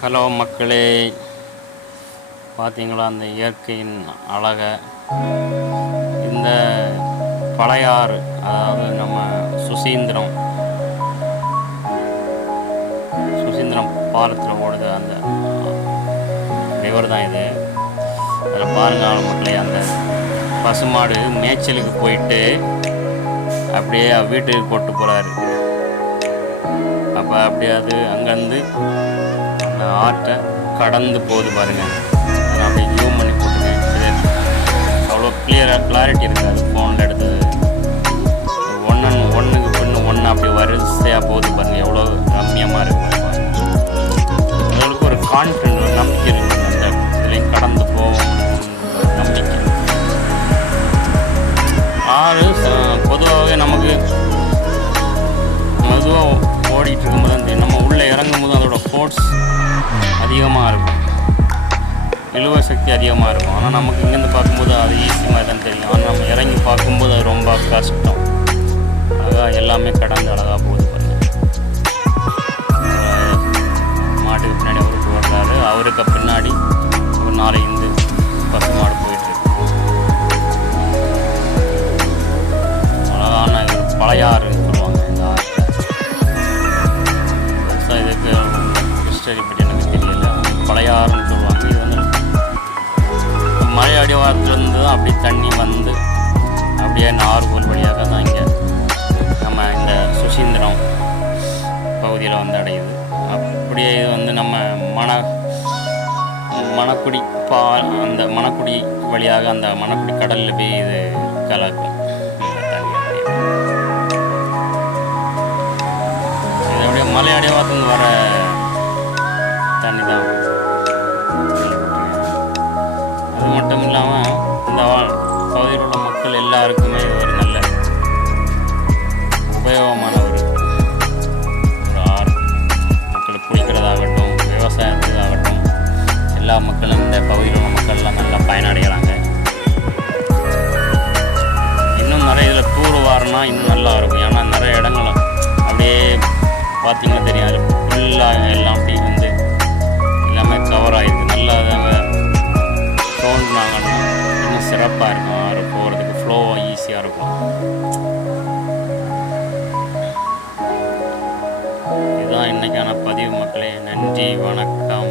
Hello மக்களே பார்த்தீங்களா அந்த இயற்கையின் அழகை? இந்த பழையாறு அதாவது நம்ம சுசீந்திரம் சுசீந்திரம் பாலத்தில் ஓடுது அந்த ரிவர் தான் இது. அதில் பாருங்கள் மக்களே அந்த பசுமாடு மேய்ச்சலுக்கு போயிட்டு அப்படியே வீட்டுக்கு போட்டு போகிறாரு அப்போ அப்படியே அது அங்கேருந்து ஆற்றை கடந்து போகுது பாருங்க. அதை அப்படியே ஜூம் பண்ணி போட்டுருக்கேன் அவ்வளோ கிளியராக கிளாரிட்டி இருக்காது ஃபோனில் எடுத்தது. ஒன்று ஒன்றுக்கு பின்னு ஒன்று அப்படி வரிசையாக போகுது. இழுவ சக்தி அதிகமாக இருக்கும். ஆனால் நமக்கு இங்கேருந்து பார்க்கும்போது அது ஈஸி மாதிரி தான் தெரியும். ஆனால் நம்ம இறங்கி பார்க்கும்போது அது ரொம்ப கஷ்டம் அழகாக எல்லாமே கடந்து அழகாக போகுது பாருங்க. மாட்டுக்கு பின்னாடி அவருக்கு வர்றாரு. அவருக்கு பின்னாடி ஒரு நாலு இந்து பசு மாடு போயிட்டுருக்கு அழகான பழையாறு சொல்லுவாங்க இந்த ஆறு. இதுக்கு ஹிஸ்டரி ஆற்றுலேருந்து அப்படியே தண்ணி வந்து அப்படியே நார்கோல் வழியாக தான் இங்கே நம்ம இந்த சுசீந்திரம் பகுதியில் வந்து அடையுது. அப்படியே இது வந்து நம்ம மண மணக்குடி பா அந்த மணக்குடி வழியாக அந்த மணக்குடி கடலில் போய் இது கலக்கும். தண்ணி ஜாலியாக இருக்கும். இதுதான் இன்னைக்கான பதிவு மக்களே. நன்றி வணக்கம்.